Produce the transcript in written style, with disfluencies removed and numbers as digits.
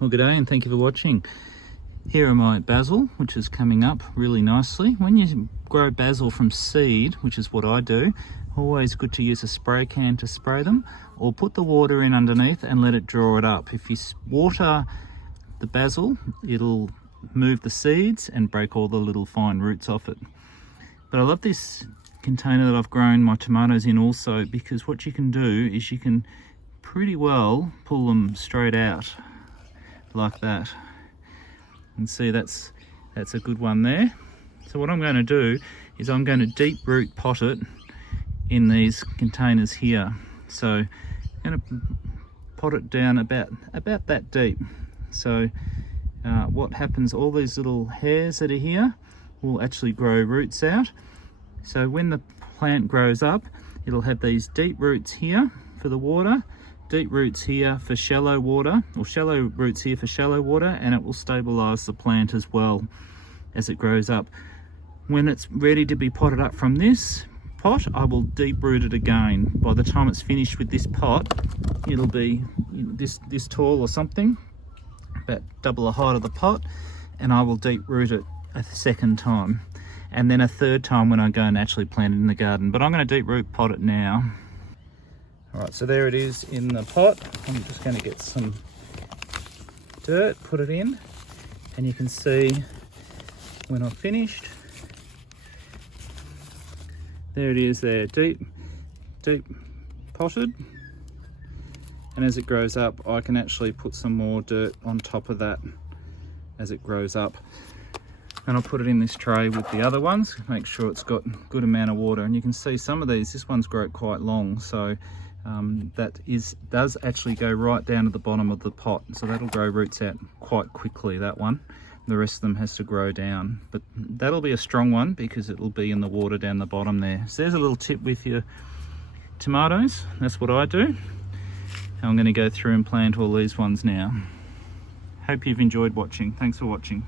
Well, good day and thank you for watching. Here are my basil, which is coming up really nicely. When you grow basil from seed, which is what I do, always good to use a spray can to spray them, or put the water in underneath and let it draw it up. If you water the basil, it'll move the seeds and break all the little fine roots off it. But I love this container that I've grown my tomatoes in also, because what you can do is you can pretty well pull them straight out like that. And see, that's a good one there. So what I'm going to do is I'm going to deep root pot it in these containers here. So I'm going to pot it down about that deep. So what happens, all these little hairs that are here will actually grow roots out. So when the plant grows up, it'll have these deep roots here for the water, deep roots here for shallow water, or shallow roots here for shallow water, and it will stabilize the plant as well as it grows up. When it's ready to be potted up from this pot, I will deep root it again. By the time it's finished with this pot, it'll be this tall or something, about double the height of the pot, and I will deep root it a second time, and then a third time when I go and actually plant it in the garden. But I'm going to deep root pot it now. Alright, so there it is in the pot. I'm just going to get some dirt, put it in, and you can see when I've finished, there it is there, deep potted. And as it grows up, I can actually put some more dirt on top of that as it grows up. And I'll put it in this tray with the other ones, make sure it's got a good amount of water. And you can see some of these, this one's grown quite long, so does actually go right down to the bottom of the pot, so that'll grow roots out quite quickly, that one. The rest of them has to grow down, but that'll be a strong one because it'll be in the water down the bottom there. So there's a little tip with your tomatoes. That's what I do. I'm going to go through and plant all these ones now. Hope you've enjoyed watching. Thanks for watching.